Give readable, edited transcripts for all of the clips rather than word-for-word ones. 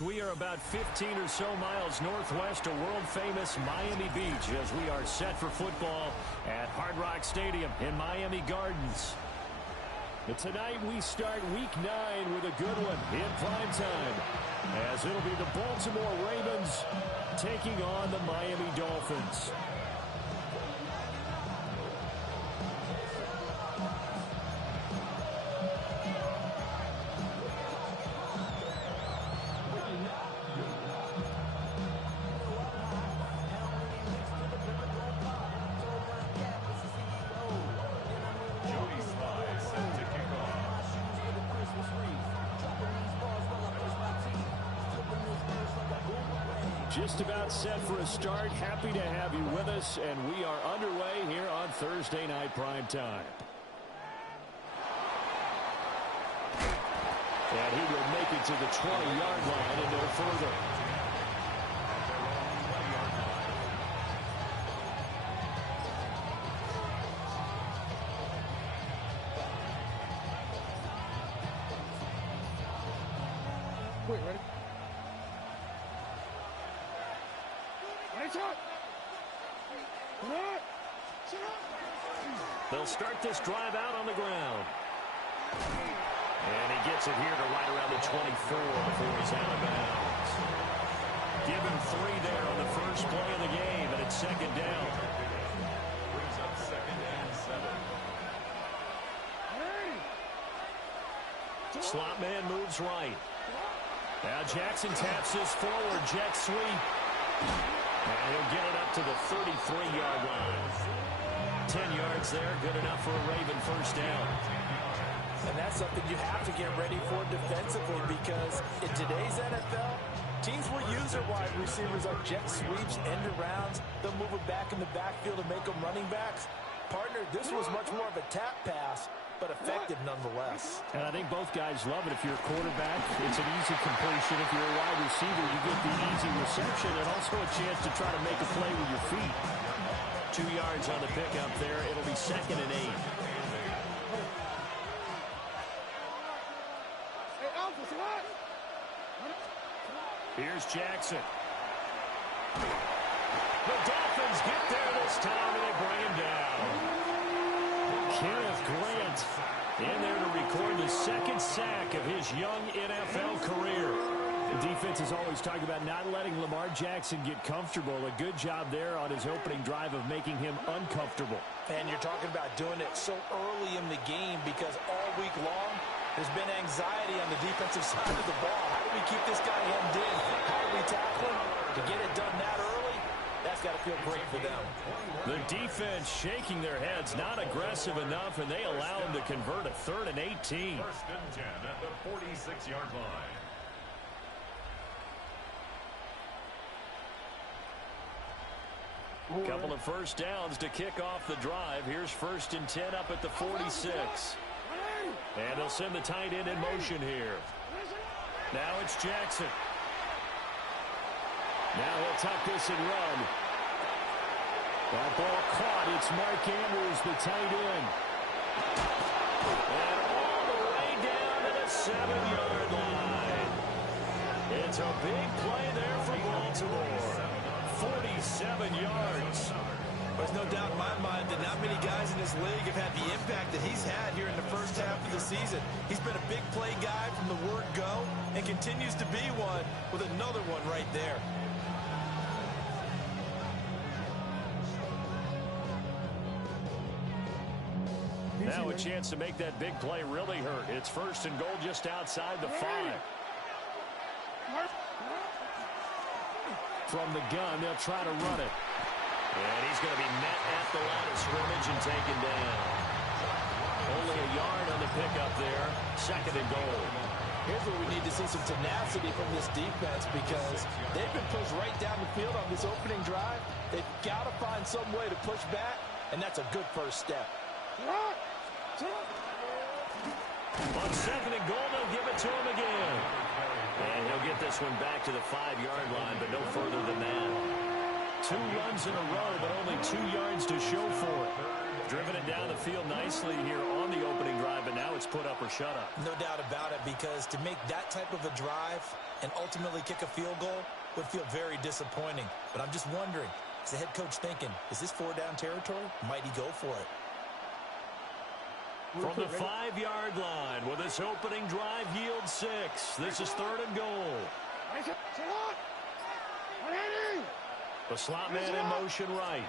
We are about 15 or so miles northwest of world-famous Miami Beach as we are set for football at Hard Rock Stadium in Miami Gardens. But tonight we start Week 9 with a good one in prime time, as it'll be the Baltimore Ravens taking on the Miami Dolphins. Just about set for a start. Happy to have you with us, and we are underway here on Thursday Night Prime Time. And he will make it to the 20-yard line and no further. Wait, ready? They'll start this drive out on the ground. And he gets it here to right around the 24 before he's out of bounds. Give him 3 there on the first play of the game, and it's second down. Brings up 2nd and 7. Slot man moves right. Now Jackson taps this forward jet sweep. And he'll get it up to the 33-yard line. 10 yards there, good enough for a Raven first down. And that's something you have to get ready for defensively, because in today's NFL, teams will use their wide receivers on jet sweeps, end arounds. They'll move them back in the backfield and make them running backs. Partner, this was much more of a tap pass, but effective nonetheless. And I think both guys love it. If you're a quarterback, it's an easy completion. If you're a wide receiver, you get the easy reception and also a chance to try to make a play with your feet. 2 yards on the pickup there. It'll be 2nd and 8. Here's Jackson. The Dolphins get there this time, and they bring him down. Kenneth Grant in there to record the 2nd sack of his young NFL career. The defense is always talking about not letting Lamar Jackson get comfortable. A good job there on his opening drive of making him uncomfortable. And you're talking about doing it so early in the game, because all week long there's been anxiety on the defensive side of the ball. How do we keep this guy hemmed in? How do we tackle him? To get it done that early, that's got to feel great for them. The defense shaking their heads, not aggressive enough, and they allow him to convert a 3rd and 18. 1st and 10 at the 46-yard line. Couple of first downs to kick off the drive. Here's 1st and 10 up at the 46. And they'll send the tight end in motion here. Now it's Jackson. Now he'll tuck this and run. That ball caught. It's Mark Andrews, the tight end. And all the way down to the 7-yard line. It's a big play there for Baltimore. 47 yards. There's no doubt in my mind that not many guys in this league have had the impact that he's had here in the first half of the season. He's been a big play guy from the word go and continues to be one with another one right there. Now a chance to make that big play really hurt. It's 1st and goal just outside the 5. From the gun, they'll try to run it. And he's going to be met at the line of scrimmage and taken down. Only a yard on the pickup there. 2nd and goal. Here's where we need to see some tenacity from this defense, because they've been pushed right down the field on this opening drive. They've got to find some way to push back, and that's a good first step. On 2nd and goal, they'll give it to him again. And he'll get this one back to the 5-yard line, but no further than that. 2 runs in a row, but only 2 yards to show for it. Driven it down the field nicely here on the opening drive, but now it's put up or shut up. No doubt about it, because to make that type of a drive and ultimately kick a field goal would feel very disappointing. But I'm just wondering, is the head coach thinking, is this 4-down territory? Might he go for it? From the 5-yard line, will this opening drive yield 6? This is 3rd and goal. The slot man in motion right.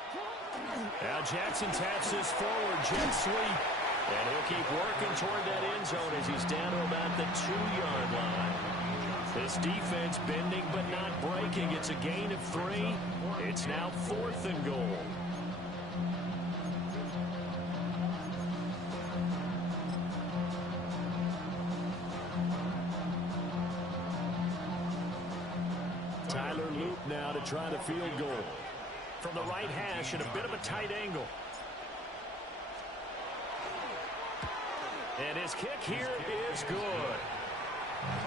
Now Jackson taps this forward, jet sweep. And he'll keep working toward that end zone as he's down to about the 2-yard line. This defense bending but not breaking. It's a gain of 3. It's now 4th and goal. Tyler Loop now to try the field goal. From the right hash at a bit of a tight angle. And his kick here is good.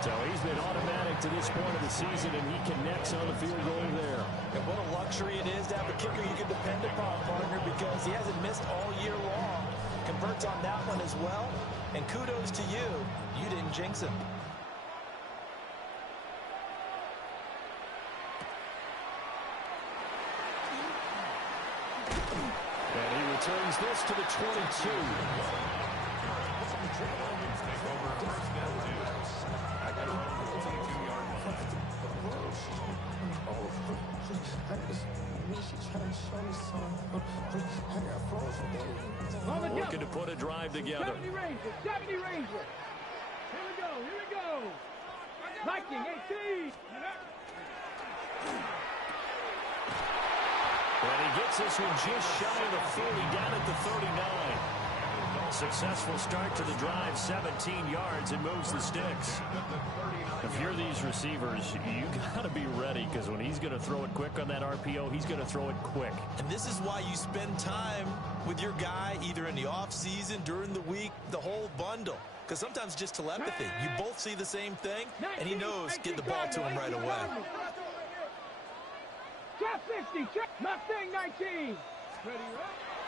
So he's been automatic to this point of the season, and he connects on the field goal there. And what a luxury it is to have a kicker you can depend upon, partner, because he hasn't missed all year long. Converts on that one as well. And kudos to you. You didn't jinx him. And he returns this to the 22. Looking to put a drive together. 70 Ranger, 70 Ranger. Here we go, here we go. Viking, 18. And he gets this one just shy of the 40, down at the 39. Successful start to the drive, 17 yards, and moves the sticks. If you're these receivers, you got to be ready, because when he's going to throw it quick on that RPO, he's going to throw it quick. And this is why you spend time with your guy, either in the offseason, during the week, the whole bundle. Because sometimes just telepathy. You both see the same thing, and he knows get the ball to him right away. Trap 60, Mustang 19.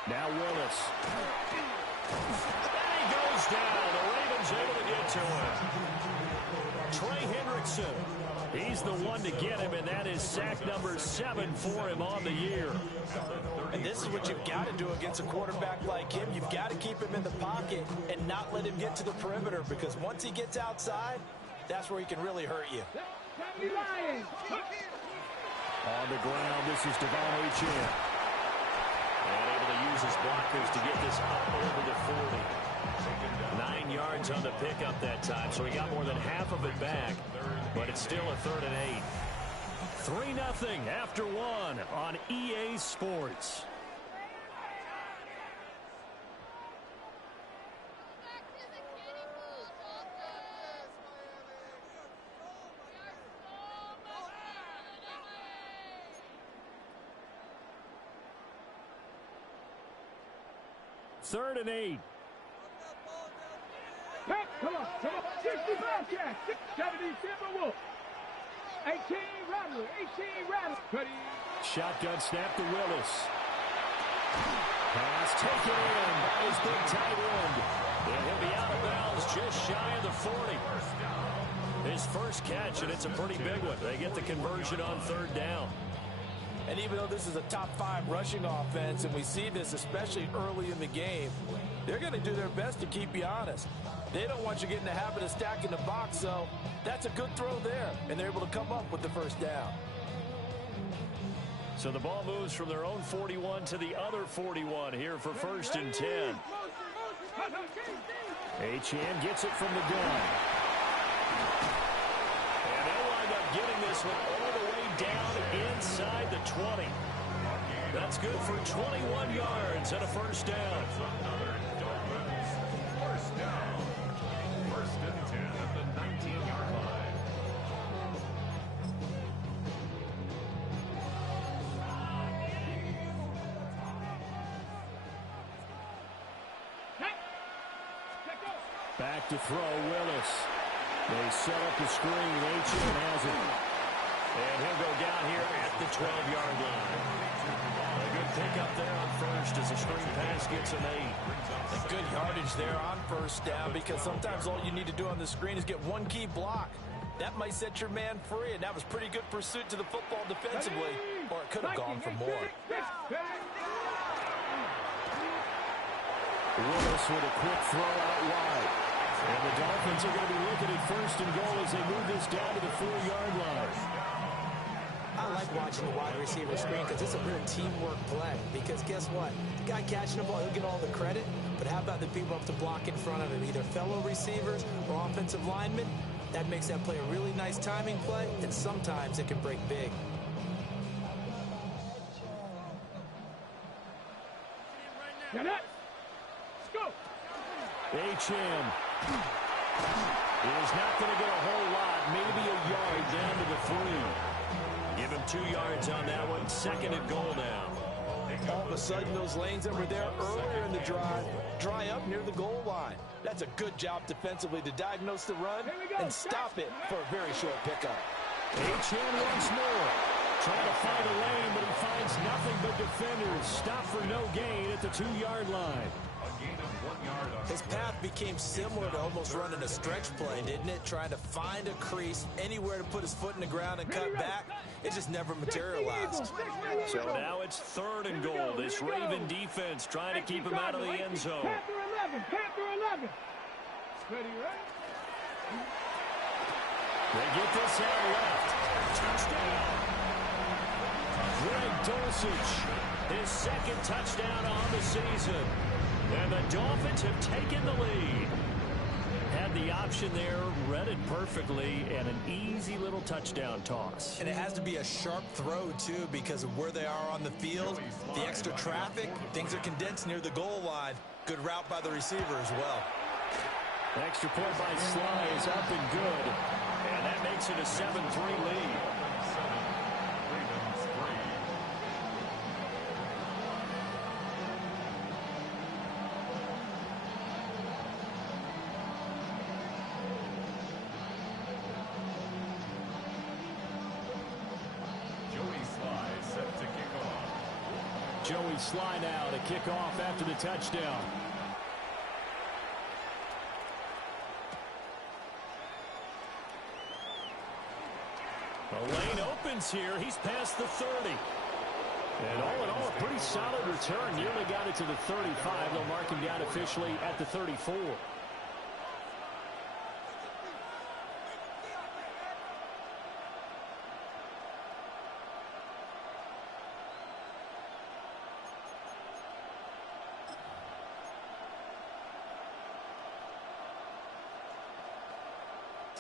Now Willis. And he goes down. The Ravens able to get to him. Trey Hendrickson. He's the one to get him, and that is sack number 7 for him on the year. And this is what you've got to do against a quarterback like him. You've got to keep him in the pocket and not let him get to the perimeter, because once he gets outside, that's where he can really hurt you. On the ground, this is Devon Achane. And able to use his blockers to get this up over the 40. 9 yards on the pickup that time, so he got more than half of it back, but it's still a 3rd and 8. 3-0 after 1 on EA Sports. Third and 8. Come on. 65 Jack. 70 Timberwolf. 18 Rattler. 18 Rattler. Shotgun snap to Willis. Pass taken in by his big tight end. And he'll be out of bounds just shy of the 40. His first catch, and it's a pretty big one. They get the conversion on 3rd down. And even though this is a top 5 rushing offense, and we see this especially early in the game, they're going to do their best to keep you honest. They don't want you getting the habit of stacking the box, so that's a good throw there, and they're able to come up with the first down. So the ball moves from their own 41 to the other 41 here for 1st and 10. Achane gets it from the gun. And they'll wind up getting this one all the way down inside the 20. That's good for 21 yards and a first down. First down. 1st and 10 at the 19-yard line. Back to throw, Willis. They set up the screen. Achane has it. And he'll go down here at the 12-yard line. up there on first as a screen pass gets him 8. And good yardage there on first down, because sometimes all you need to do on the screen is get one key block. That might set your man free, and that was pretty good pursuit to the football defensively, or it could have gone for more. Willis with a quick throw out wide. And the Dolphins are going to be looking at first and goal as they move this down to the 4-yard line. I like watching the wide receiver screen because it's a real teamwork play. Because guess what? The guy catching the ball, he'll get all the credit. But how about the people up to block in front of him, either fellow receivers or offensive linemen? That makes that play a really nice timing play, and sometimes it can break big. Get it. Let's go. H.M. is not going to get a whole lot, maybe a yard down to the 3. Give him 2 yards on that one. Second and goal now. All of a sudden, those lanes that were there earlier in the drive dry up near the goal line. That's a good job defensively to diagnose the run and stop it for a very short pickup. H.M. once more. Trying to find a lane, but he finds nothing but defenders. Stop for no gain at the 2-yard line. His path became similar to almost running a stretch play, didn't it? Trying to find a crease, anywhere to put his foot in the ground and cut back. It just never materialized. So now it's 3rd and goal. This Raven defense trying to keep him out of the end zone. Panther 11. Ready, right? They get this out left. Touchdown. Greg Dulcich, his 2nd touchdown on the season. And the Dolphins have taken the lead. Had the option there, read it perfectly, and an easy little touchdown toss. And it has to be a sharp throw, too, because of where they are on the field, the extra traffic, things are condensed near the goal line. Good route by the receiver as well. Extra point by Sly is up and good. And that makes it a 7-3 lead. Joey Sly now to kick off after the touchdown. The lane opens here. He's past the 30. And all in all, a pretty solid return. Nearly got it to the 35. They'll mark him down officially at the 34.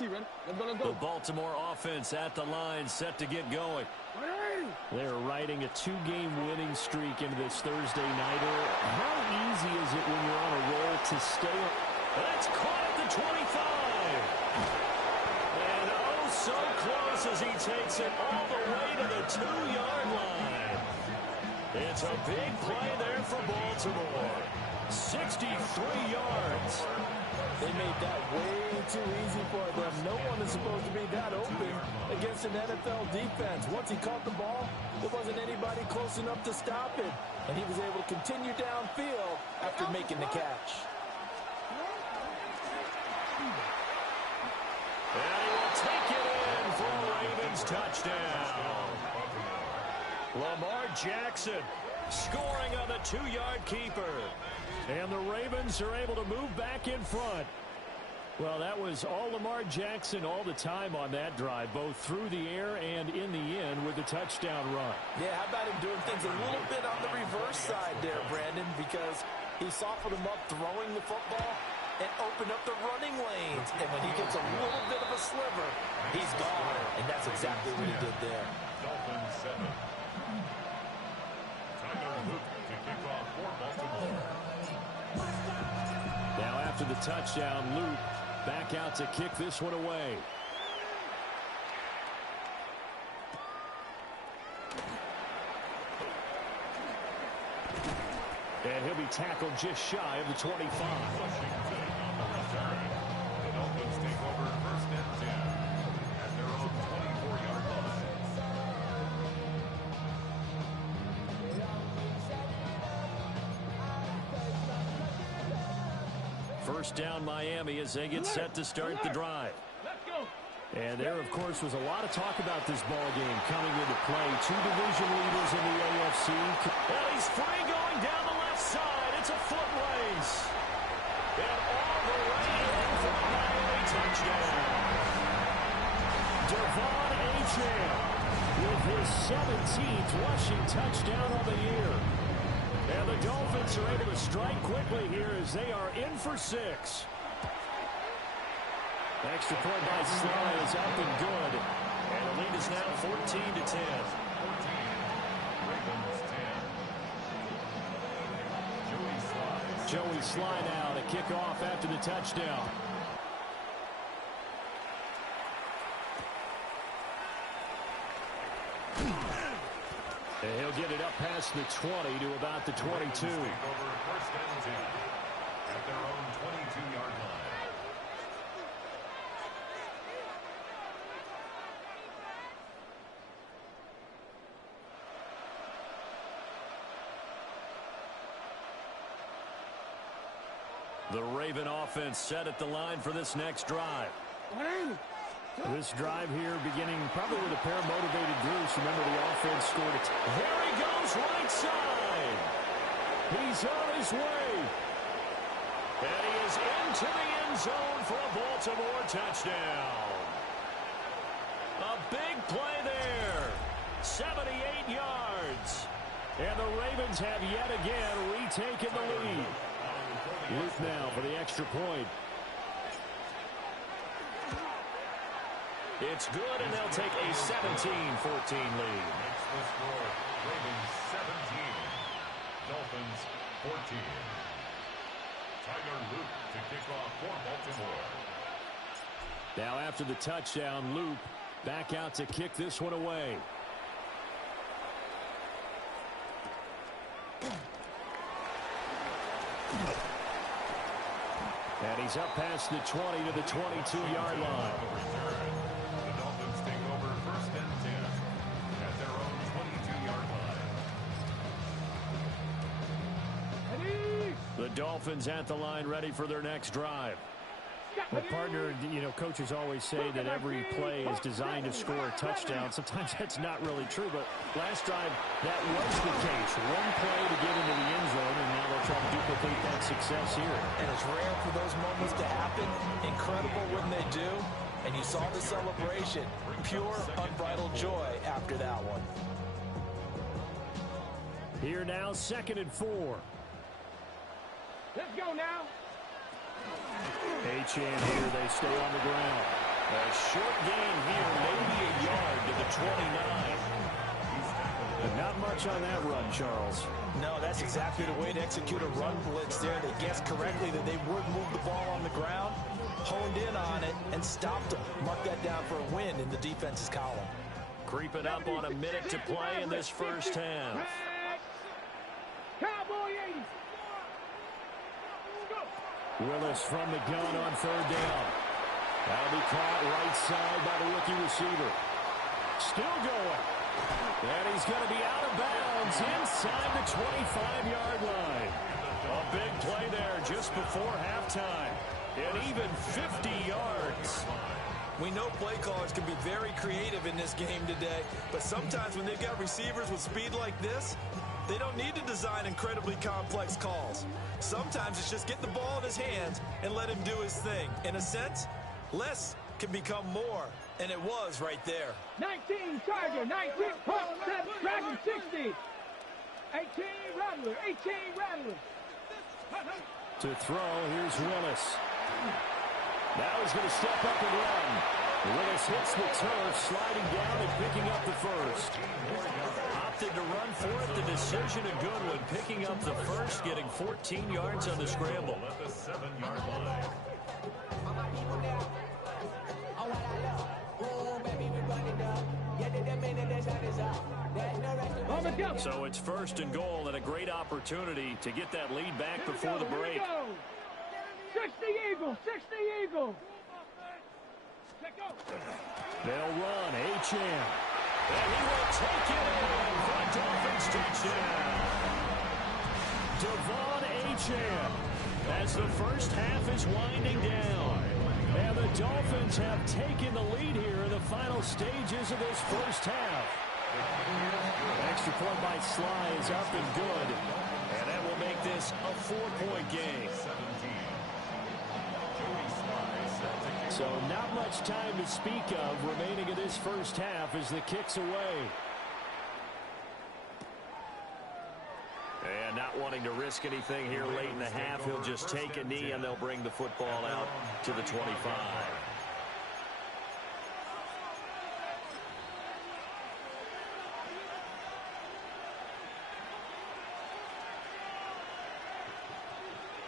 Let's go. The Baltimore offense at the line, set to get going. They're riding a 2-game winning streak into this Thursday nighter. How easy is it when you're on a roll to stay? That's caught at the 25. And oh, so close as he takes it all the way to the 2-yard line. It's a big play there for Baltimore. 63 yards. They made that way too easy for them. No one is supposed to be that open against an NFL defense. Once he caught the ball, there wasn't anybody close enough to stop it. And he was able to continue downfield after making the catch. And he will take it in for a Ravens touchdown. Lamar Jackson scoring on the 2-yard keeper. And the Ravens are able to move back in front. Well, that was all Lamar Jackson all the time on that drive, both through the air and in the end with the touchdown run. Yeah, how about him doing things a little bit on the reverse side there, Brandon, because he softened him up throwing the football and opened up the running lanes. And when he gets a little bit of a sliver, he's gone. And that's exactly what he did there. Dolphins 7. Tyler Luke to kick off for Baltimore. Now after the touchdown, Luke back out to kick this one away. And he'll be tackled just shy of the 25. Washington on the return. The Dolphins take over 1st and 10 at their own 24-yard line. first down Miami as they get set to start the drive. Let's go. And there, of course, was a lot of talk about this ball game coming into play. Two division leaders in the AFC. And he's free going down the left side. It's a foot race. And all the way in for a Miami touchdown. Devon Achane with his 17th rushing touchdown of the year. And the Dolphins are able to strike quickly here as they are in for 6. Extra point by Sly is up and good. And the lead is now 14-10. Joey Sly now to kick off after the touchdown. And he'll get it up past the 20 to about the 22. Take over first and 10 at their own 22-yard line. The Raven offense set at the line for this next drive. This drive here beginning probably with a pair of motivated groups. Remember, the offense scored it. There he goes, right side. He's on his way. And he is into the end zone for a Baltimore touchdown. A big play there. 78 yards. And the Ravens have yet again retaken the lead. Luke now for the extra point. It's good, and they'll take a 17-14 lead. Makes the score Ravens 17, Dolphins 14. Tyler Luke to kick off for Baltimore. Now after the touchdown, Luke back out to kick this one away. And he's up past the 20 to the 22-yard line. The Dolphins take over first and 10 at their own 22-yard line. The Dolphins at the line, ready for their next drive. Well, partner, you know, coaches always say that every play is designed to score a touchdown. Sometimes that's not really true, but last drive, that was the case. One play to get into the end zone, and now they'll try to duplicate that success here. And it's rare for those moments to happen. Incredible when they do. And you saw the celebration. Pure, unbridled joy after that one. Here now, 2nd and 4. Let's go now. Achane here, they stay on the ground. A short gain here, maybe a yard to the 29. But not much on that run, Charles. No, that's exactly the way to execute a run blitz there. They guessed correctly that they would move the ball on the ground, honed in on it, and stopped them. Mark that down for a win in the defense's column. Creeping up on a minute to play in this first half. Cowboy 80. Willis from the gun on 3rd down. That'll be caught right side by the rookie receiver. Still going. And he's going to be out of bounds inside the 25-yard line. A big play there just before halftime. And even 50 yards. We know play callers can be very creative in this game today, but sometimes when they've got receivers with speed like this, they don't need to design incredibly complex calls. Sometimes it's just get the ball in his hands and let him do his thing. In a sense, less can become more, and it was right there. 19 Tiger, 19 Pump, 7 Dragon, 60. 18 Rattler, 18 Rattler. To throw, here's Willis. Now he's going to step up and run. Willis hits the turf, sliding down and picking up the first. Opted to run for it. The decision a good one. Picking up the first, getting 14 yards on the scramble. At the 7-yard line. So it's 1st and goal and a great opportunity to get that lead back before the break. 60 Eagle, 60 Eagle. They'll run, Achane. And he will take it in for a Dolphins touchdown. Devon Achane as the first half is winding down. And the Dolphins have taken the lead here in the final stages of this first half. Extra point by Sly is up and good. And that will make this a 4-point game. So not much time to speak of remaining in this first half as the kick's away. And not wanting to risk anything here late in the half, he'll just take a knee and they'll bring the football out to the 25.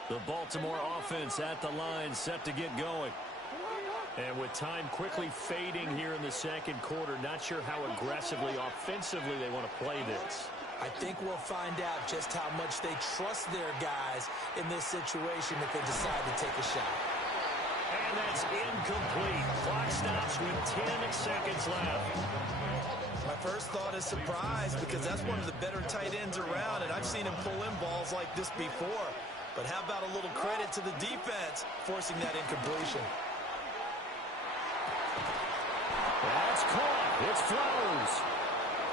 The Baltimore offense at the line, set to get going. And with time quickly fading here in the second quarter, not sure how aggressively, offensively they want to play this. I think we'll find out just how much they trust their guys in this situation if they decide to take a shot. And that's incomplete. Clock stops with 10 seconds left. My first thought is surprise, because that's one of the better tight ends around, and I've seen him pull in balls like this before. But how about a little credit to the defense forcing that incompletion? That's caught. It's Flowers.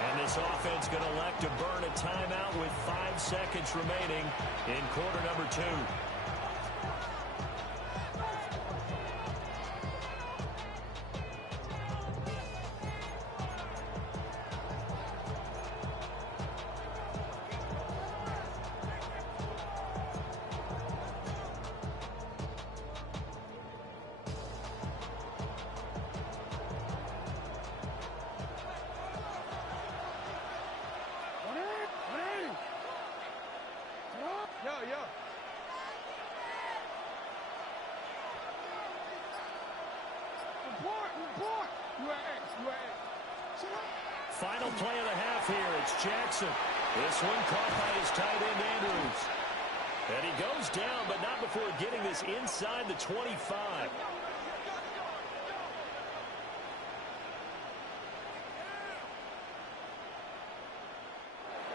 And this offense going to elect to burn a timeout with 5 seconds remaining in quarter number 2. Final play of the half here. It's Jackson. This one caught by his tight end, Andrews. And he goes down, but not before getting this inside the 25.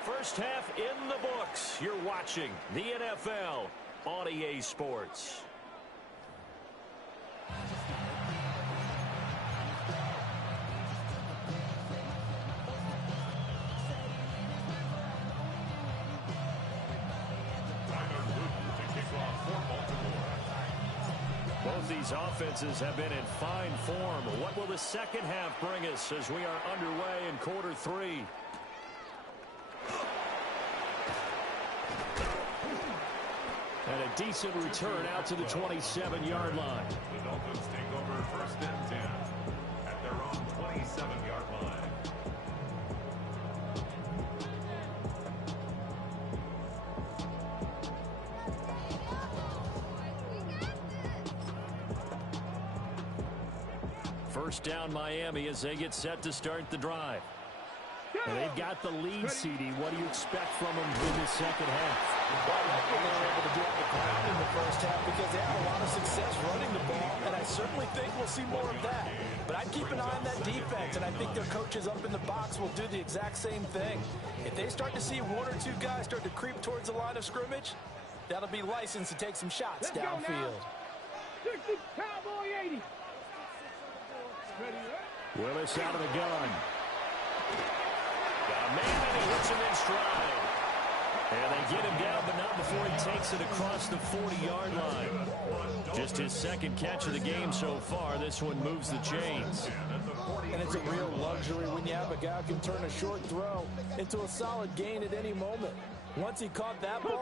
First half in the books. You're watching the NFL on EA Sports. Both these offenses have been in fine form. What will the second half bring us as we are underway in quarter 3? And a decent return out to the 27-yard line. The Dolphins take over first and 10 at their own 27-yard line. First down Miami as they get set to start the drive. And they've got the lead, CD. What do you expect from them in the second half? Well, I like what they were able to do on the ground in the first half because they had a lot of success running the ball, and I certainly think we'll see more of that. But I'd keep an eye on that defense, and I think their coaches up in the box will do the exact same thing. If they start to see one or two guys start to creep towards the line of scrimmage, that'll be licensed to take some shots downfield. 60, Cowboy 80. Willis out of the gun. Got a man, and he hits him in stride. And they get him down, but not before he takes it across the 40-yard line. Just his second catch of the game so far. This one moves the chains. And it's a real luxury when you have a guy who can turn a short throw into a solid gain at any moment. Once he caught that ball,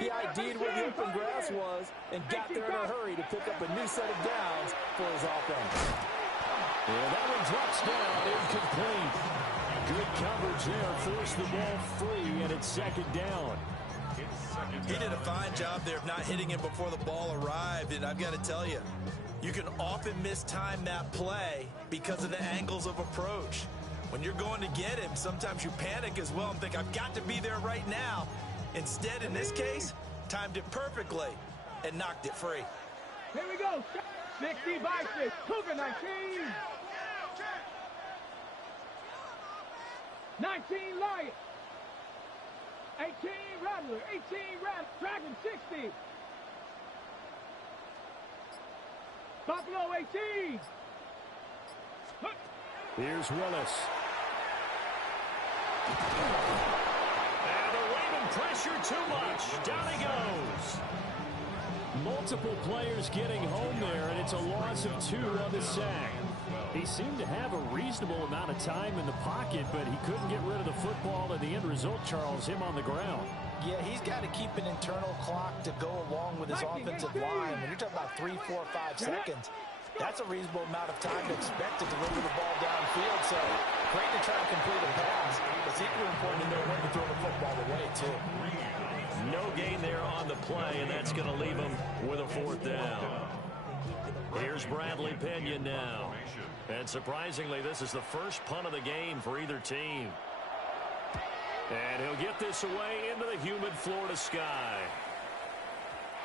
he ID'd where the open grass was and got there in a hurry to pick up a new set of downs for his offense. Yeah, that one drops down, incomplete. Good coverage there, forced the ball free, and it's second down. He did a fine job there of not hitting him before the ball arrived, and I've got to tell you, you can often mistime that play because of the angles of approach. When you're going to get him, sometimes you panic as well and think, I've got to be there right now. Instead, in this case, timed it perfectly and knocked it free. Here we go. 60 by 6. Cougar 19. 19 Lion. 18 Rattler. 18 Rattler. Dragon 60. Buffalo 18. Here's Willis. And the Raven pressure too much. Down he goes. Multiple players getting home there, and it's a loss of 2 on the sack. He seemed to have a reasonable amount of time in the pocket, but he couldn't get rid of the football, and the end result, Charles, him on the ground. Yeah, he's got to keep an internal clock to go along with his offensive line. When you're talking about 3, 4, 5 seconds, that's a reasonable amount of time to expect to deliver the ball downfield. So great to try to complete a pass. It's equally important to know when to throw the football away, too. No gain there on the play, and that's going to leave him with a 4th down. Here's Bradley Pena now. And surprisingly, this is the first punt of the game for either team. And he'll get this away into the humid Florida sky.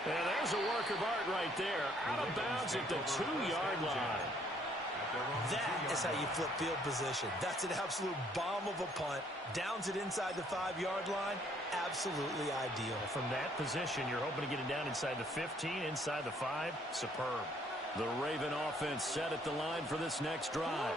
And there's a work of art right there. Out of bounds at the 2-yard line. That is how you flip field position. That's an absolute bomb of a punt. Downs it inside the 5-yard line. Absolutely ideal. From that position, you're hoping to get it down inside the 15, inside the 5. Superb. The Raven offense set at the line for this next drive.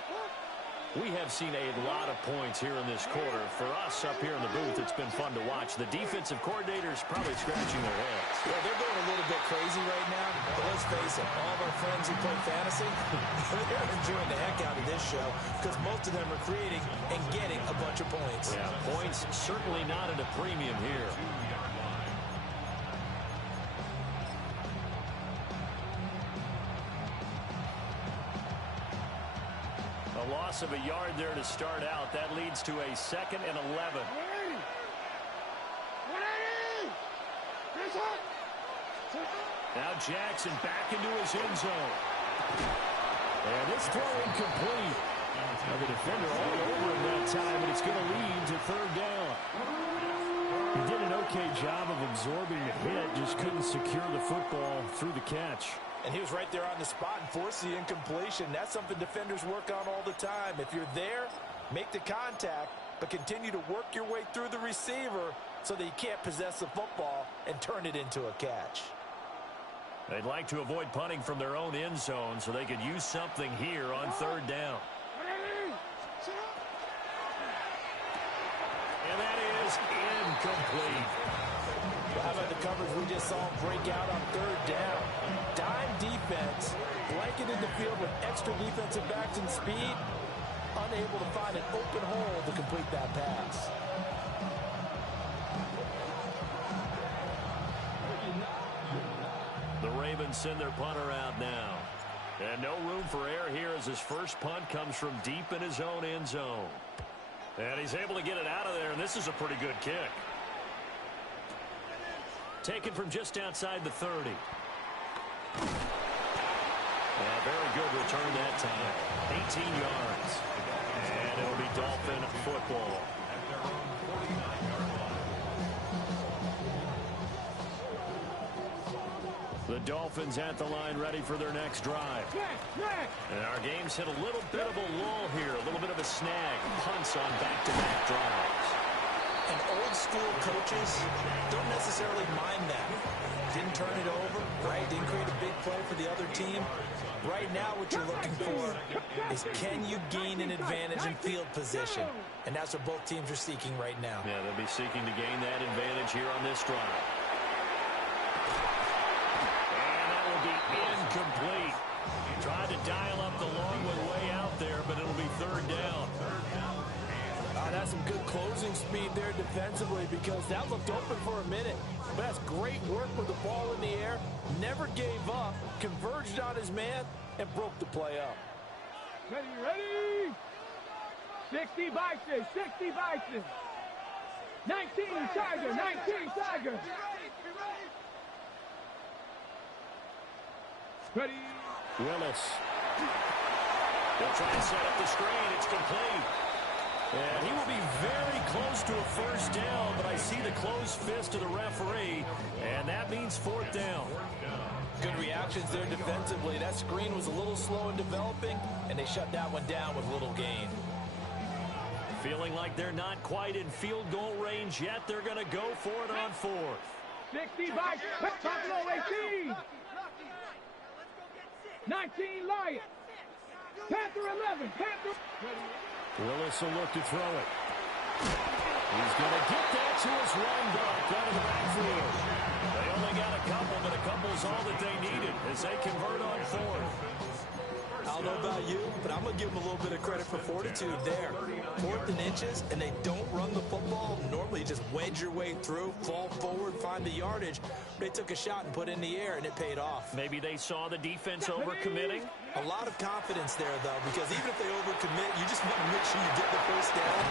We have seen a lot of points here in this quarter. For us up here in the booth, it's been fun to watch. The defensive coordinators probably scratching their heads. Yeah, they're going a little bit crazy right now. But let's face it, all of our friends who play fantasy, they're enjoying the heck out of this show because most of them are creating and getting a bunch of points. Yeah, points certainly not at a premium here. A loss of a yard there to start out. That leads to a 2nd and 11. Now Jackson back into his end zone. And this throw incomplete. Now the defender all over him that time, and it's going to lead to 3rd down. He did an okay job of absorbing the hit, just couldn't secure the football through the catch. And he was right there on the spot and forced the incompletion. That's something defenders work on all the time. If you're there, make the contact, but continue to work your way through the receiver so that you can't possess the football and turn it into a catch. They'd like to avoid punting from their own end zone so they could use something here on 3rd down. And that is incomplete. Well, how about the coverage we just saw break out on 3rd down? Dime defense, blanketed the field with extra defensive backs and speed, unable to find an open hole to complete that pass. The Ravens send their punter out now. And no room for error here as his first punt comes from deep in his own end zone. And he's able to get it out of there, and this is a pretty good kick. Taken from just outside the 30. Very good return that time. 18 yards. And it'll be Dolphin football. The Dolphins at the line ready for their next drive. And our game's hit a little bit of a lull here, a little bit of a snag. Punts on back-to-back drives. And old school coaches don't necessarily mind that. Didn't turn it over, right? Didn't create a big play for the other team. Right now what you're looking for is can you gain an advantage in field position? And that's what both teams are seeking right now. Yeah, they'll be seeking to gain that advantage here on this drive. Incomplete. Tried to dial up the long one way out there, but it'll be 3rd down. That's some good closing speed there defensively because that looked open for a minute. But that's great work with the ball in the air. Never gave up, converged on his man, and broke the play up. Ready? 60 Bison, 60 Bison. 19 Tiger, 19 Tiger. Ready? Willis. They'll try to set up the screen. It's complete. And he will be very close to a 1st down, but I see the closed fist of the referee, and that means 4th down. Good reactions there defensively. That screen was a little slow in developing, and they shut that one down with little gain. Feeling like they're not quite in field goal range yet, they're going to go for it on 4th. 60 Bison, Buffalo 18. 19 Lions. Panther 11. Panther. Willis will look to throw it. He's going to get that to his run back out of the backfield. They only got a couple, but a couple's all that they needed as they convert on fourth. I don't know about you, but I'm going to give them a little bit of credit for fortitude there. 4th and inches, and they don't run the football. Normally, you just wedge your way through, fall forward, find the yardage. They took a shot and put it in the air, and it paid off. Maybe they saw the defense overcommitting. A lot of confidence there, though, because even if they overcommit, you just want to make sure you get the first down.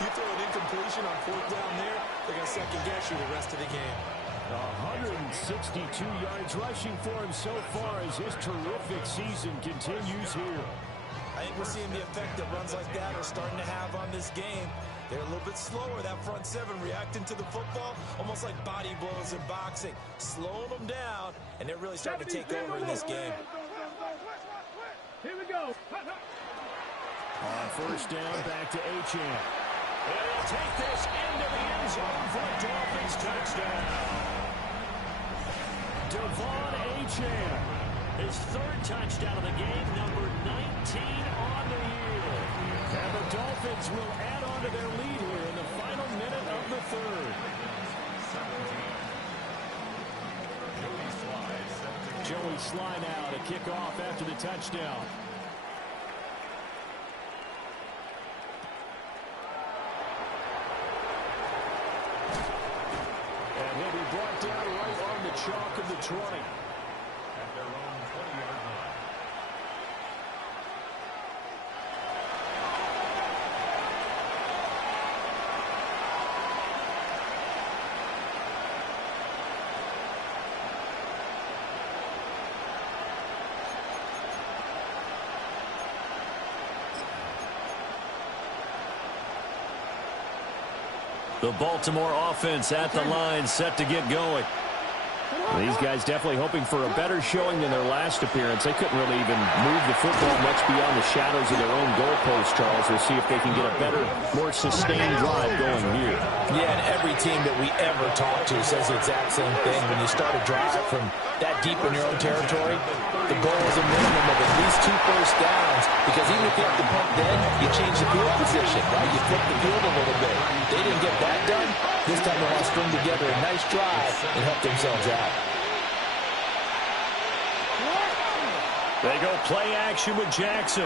You throw an incompletion on 4th down there, they're going to second-guess you the rest of the game. 162 yards rushing for him so far as his terrific season continues here. I think we're seeing the effect that runs like that are starting to have on this game. They're a little bit slower, that front seven, reacting to the football, almost like body blows in boxing. Slowing them down, and they're really starting to take over in this game. Here we go. On first down, back to Achane. And he'll take this into the end zone for a Dolphins touchdown. Devon Achane, his 3rd touchdown of the game, number 19 on the year. And the Dolphins will add on to their lead here in the final minute of the 3rd. Joey Sly now to kick off after the touchdown. And he'll be brought down right on the chalk of the 20. At their own 20-yard line. The Baltimore offense at the line, set to get going. These guys definitely hoping for a better showing than their last appearance. They couldn't really even move the football much beyond the shadows of their own goalpost, Charles. We'll see if they can get a better, more sustained drive going here. Yeah, and every team that we ever talk to says the exact same thing. When you start a drive from that deep in your own territory, the goal is a minimum of at least 2 first downs, because even if you have to punt then, you change the field position, right? You flip the field a little bit. They didn't get that done. This time they want to string together a nice drive and help themselves out. They go play action with Jackson.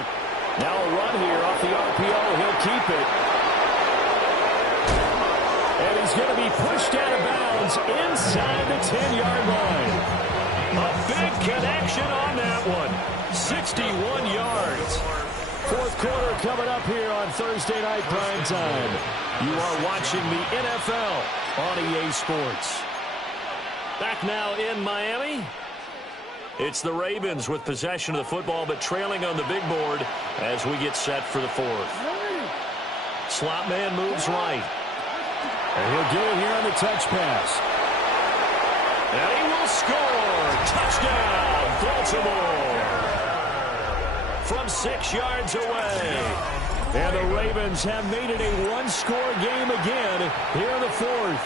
Now a run here off the RPO. He'll keep it. And he's going to be pushed out of bounds inside the 10-yard line. A big connection on that one. 61 yards. 4th quarter coming up here on Thursday Night Primetime. You are watching the NFL on EA Sports. Back now in Miami. It's the Ravens with possession of the football, but trailing on the big board as we get set for the 4th. Slot man moves right. And he'll get it here on the touch pass. And he will score. Touchdown, Baltimore. From 6 yards away. And the Ravens have made it a 1-score game again here in the 4th.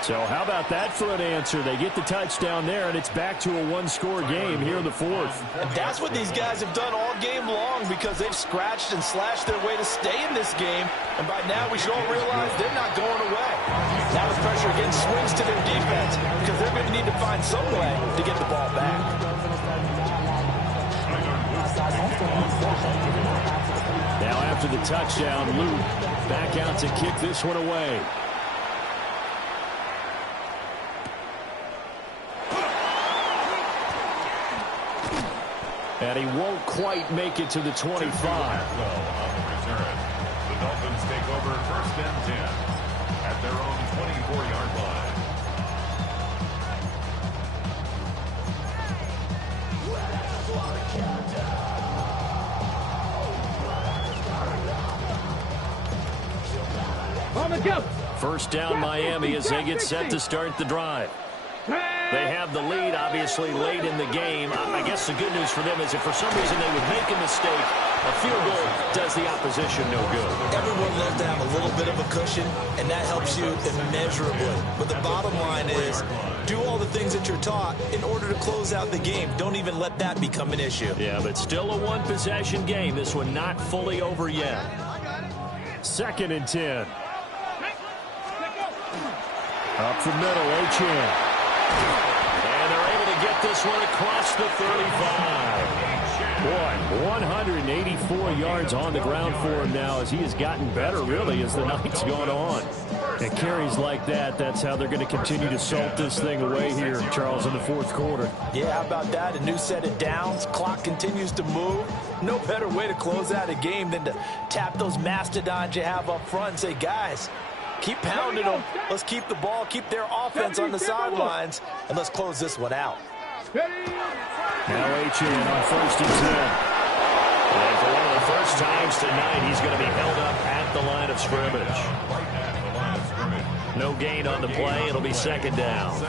So how about that for an answer? They get the touchdown there, and it's back to a 1-score game here in the 4th. And that's what these guys have done all game long, because they've scratched and slashed their way to stay in this game. And by now we should all realize they're not going away. Now the pressure again swings to their defense, because they're going to need to find some way to get the ball back. Now after the touchdown, Luke back out to kick this one away. And he won't quite make it to the 25. On the return. The Dolphins take over 1st and 10 at their own 24-yard line. On the go. First down Miami as they get set to start the drive. They have the lead, obviously, late in the game. I guess the good news for them is if for some reason they would make a mistake, A field goal does the opposition no good. Everyone loves to have a little bit of a cushion, and that helps you immeasurably. But the bottom line is, do all the things that you're taught in order to close out the game. Don't even let that become an issue. Yeah, but still a one-possession game. This one not fully over yet. 2nd and 10. Up the middle, Achane. And they're able to get this one across the 35. Boy, 184 yards on the ground for him now as he has gotten better, really, as the night's gone on. And carries like that, that's how they're going to continue to salt this thing away here, Charles, in the 4th quarter. Yeah, how about that? A new set of downs. Clock continues to move. No better way to close out a game than to tap those mastodons you have up front and say, guys, keep pounding them. Let's keep the ball, keep their offense on the sidelines, and let's close this one out. Now Achane on 1st and 10. And for one of the first times tonight, he's going to be held up at the line of scrimmage. No gain on the play. It'll be 2nd down.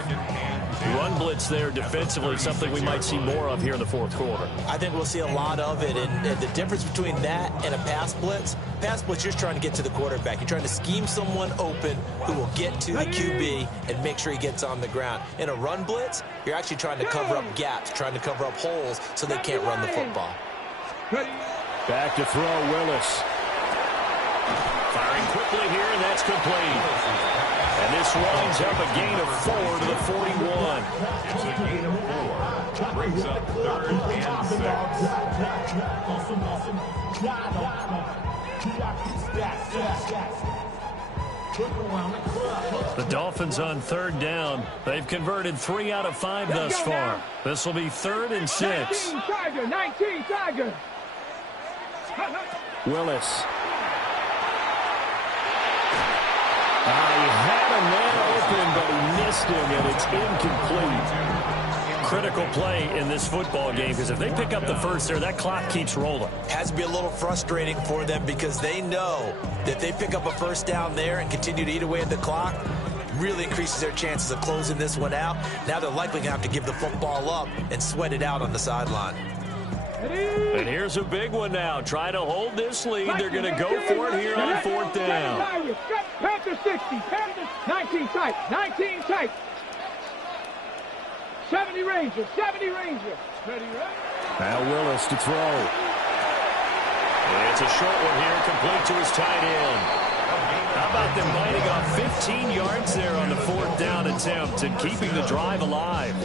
Run blitz there defensively, something we might see more of here in the 4th quarter. I think we'll see a lot of it, and the difference between that and a pass blitz, you're just trying to get to the quarterback. You're trying to scheme someone open who will get to the QB and make sure he gets on the ground. In a run blitz, you're actually trying to cover up gaps, trying to cover up holes so they can't run the football. Back to throw, Willis. Firing quickly here, and that's complete. And this winds up a gain of 4 to the 41. It's a gain of 4. Brings up 3rd and 6. The Dolphins on 3rd down. They've converted 3 out of 5 thus far. This will be 3rd and 6. 19 Tiger, 19 Tiger. Willis. He had a man open, but he missed him, and it's incomplete. Critical play in this football game, because if they pick up the first there, that clock keeps rolling. Has to be a little frustrating for them because they know that they pick up a first down there and continue to eat away at the clock, really increases their chances of closing this one out. Now they're likely going to have to give the football up and sweat it out on the sideline. And here's a big one now. Try to hold this lead. They're going to go for it here on 4th down. Panther 60, Panther 19 tight, 19 tight. 70 Ranger, 70 Ranger. Ready, right? Now Willis to throw. And it's a short one here, complete to his tight end. How about them biting off 15 yards there on the 4th down attempt and keeping the drive alive?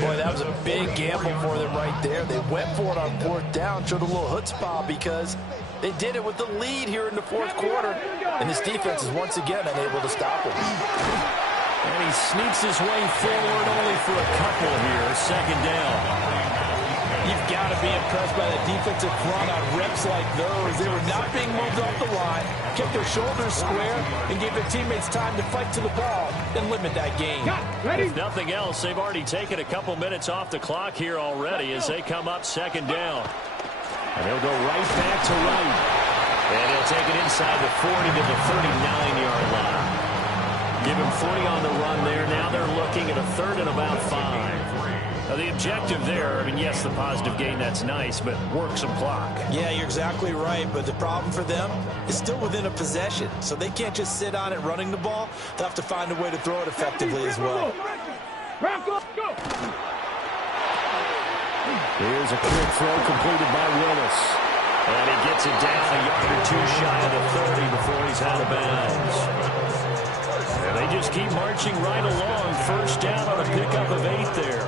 Boy, that was a big gamble for them right there. They went for it on 4th down, showed a little chutzpah because they did it with the lead here in the 4th quarter. And this defense is once again unable to stop him. And he sneaks his way forward only for a couple here. 2nd down. You've got to be impressed by the defensive front on reps like those. They were not being moved off the line, kept their shoulders square, and gave their teammates time to fight to the ball and limit that game. If nothing else, they've already taken a couple minutes off the clock here already as they come up 2nd down. And they'll go right back to right. And he'll take it inside the 40 to the 39-yard line. Give him 40 on the run there. Now they're looking at a 3rd and about 5. The objective there, I mean, yes, the positive gain, that's nice, but work some clock. Yeah, you're exactly right, but the problem for them is still within a possession, so they can't just sit on it running the ball. They'll have to find a way to throw it effectively as well. Here's a quick throw completed by Willis. And he gets it down a yard or 2 shy of the 30 before he's out of bounds. And they just keep marching right along. 1st down on a pickup of 8 there.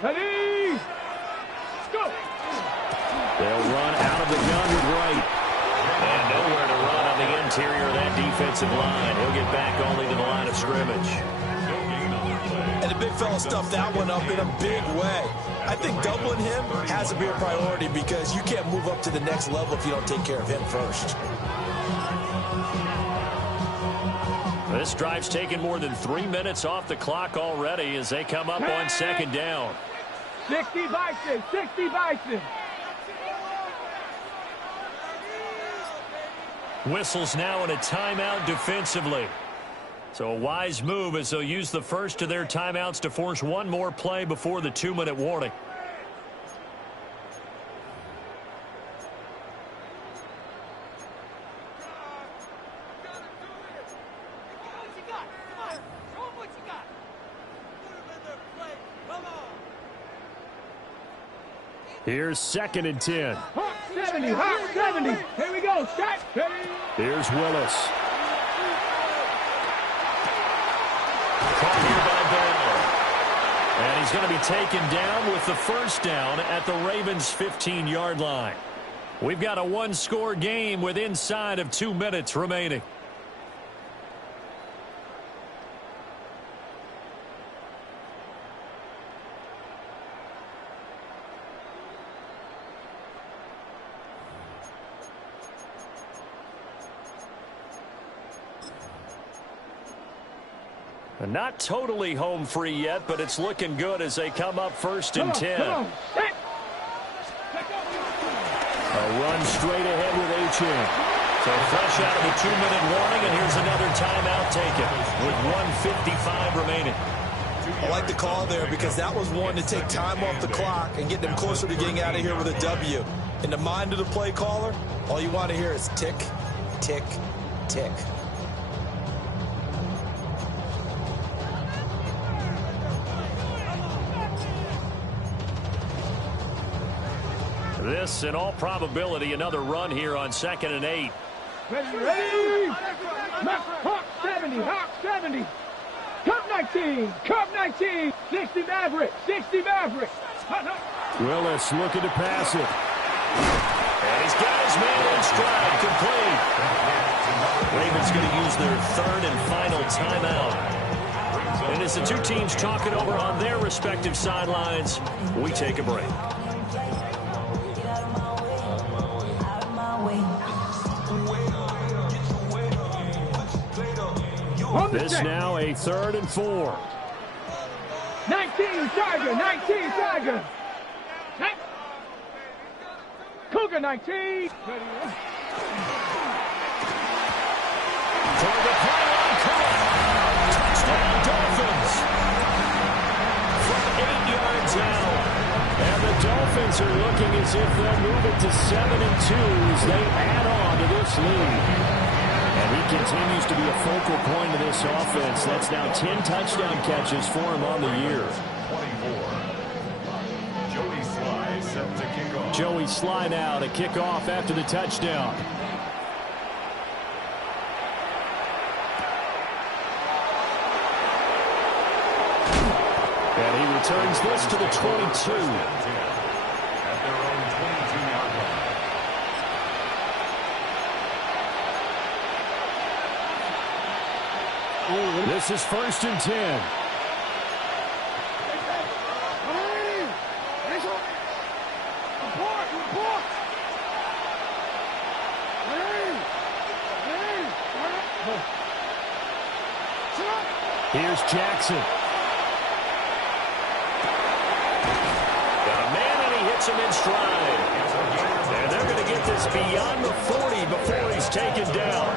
Ready, go! They'll run out of the gun to right. And nowhere to run on the interior of that defensive line. He'll get back only to the line of scrimmage. And the big fella stuffed that one up in a big way. I think doubling him has to be a priority because you can't move up to the next level if you don't take care of him first. This drive's taken more than 3 minutes off the clock already as they come up on 2nd down. 60 Bison, 60 Bison. Whistles now in a timeout defensively. So a wise move as they'll use the first of their timeouts to force one more play before the 2-minute warning. Here's 2nd and 10. Hawk 70, Hawk 70. Here we go, Scott. Here's Willis. Caught here by Bell. And he's going to be taken down with the first down at the Ravens' 15-yard line. We've got a one-score game with inside of 2 minutes remaining. Not totally home free yet, but it's looking good as they come up 1st and 10. Come on. A run straight ahead with H.M. So fresh out of the 2-minute warning, and here's another timeout taken with 1:55 remaining. I like the call there because that was one to take time off the clock and get them closer to getting out of here with a W. In the mind of the play caller, all you want to hear is tick, tick, tick. This, in all probability, another run here on 2nd and 8. Ready. Hawk 70, Hawk 70. Cup 19, Cup 19. 60 Maverick, 60 Maverick. Willis looking to pass it. And he's got his man in stride, complete. Ravens going to use their 3rd and final timeout. And as the two teams talk it over on their respective sidelines, we take a break. This now a 3rd and 4. 19 Tiger, 19 Tiger. Cougar 19. For the pylon cut. Touchdown Dolphins. From 8 yards out. And the Dolphins are looking as if they'll move it to 7 and 2 as they add on to this lead. And he continues to be a focal point of this offense. That's now 10 touchdown catches for him on the year. 24. Joey Sly set to kick off. Joey Sly now to kick off after the touchdown. And he returns this to the 22. At their own 22-yard line. This is 1st and 10. Here's Jackson. Got a man and he hits him in stride. And they're going to get this beyond the 40 before he's taken down.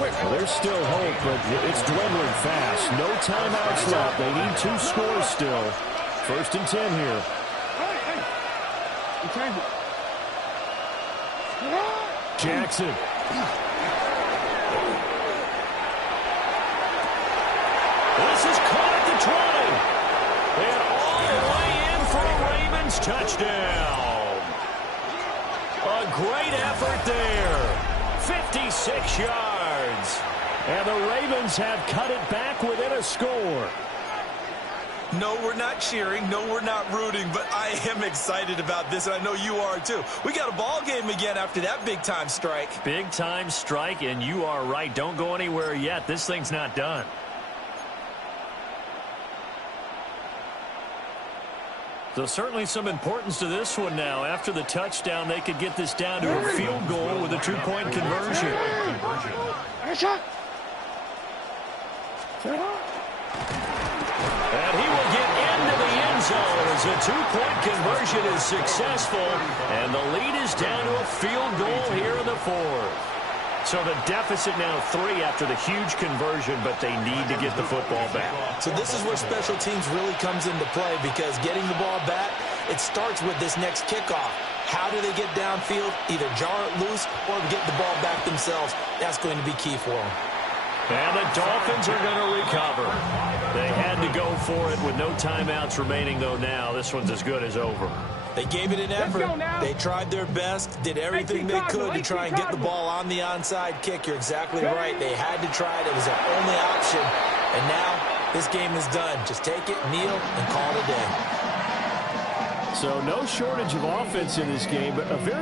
Well, there's still hope, but it's dwindling fast. No timeouts left. They need 2 scores still. 1st and 10 here. Jackson. This is caught at the 20. And all the way in for a Ravens touchdown. A great effort there. 56 yards. And the Ravens have cut it back within a score. No, we're not cheering. No, we're not rooting. But I am excited about this, and I know you are too. We got a ball game again after that big-time strike. Big-time strike, and you are right. Don't go anywhere yet. This thing's not done. So certainly some importance to this one now. After the touchdown, they could get this down to a field goal with a 2-point conversion. And he will get into the end zone as As a two-point conversion is successful, and the lead is down to a field goal here in the fourth. So the deficit now 3 after the huge conversion, but they need to get the football back. So this is where special teams really comes into play, because getting the ball back, it starts with this next kickoff. How do they get downfield? Either jar it loose or get the ball back themselves. That's going to be key for them. And the Dolphins are going to recover. They had to go for it with no timeouts remaining, though now this one's as good as over. They gave it an effort. They tried their best, did everything they could to try and get the ball on the onside kick. You're exactly right. They had to try it. It was their only option. And now this game is done. Just take it, kneel, and call it a day. So no shortage of offense in this game, but a very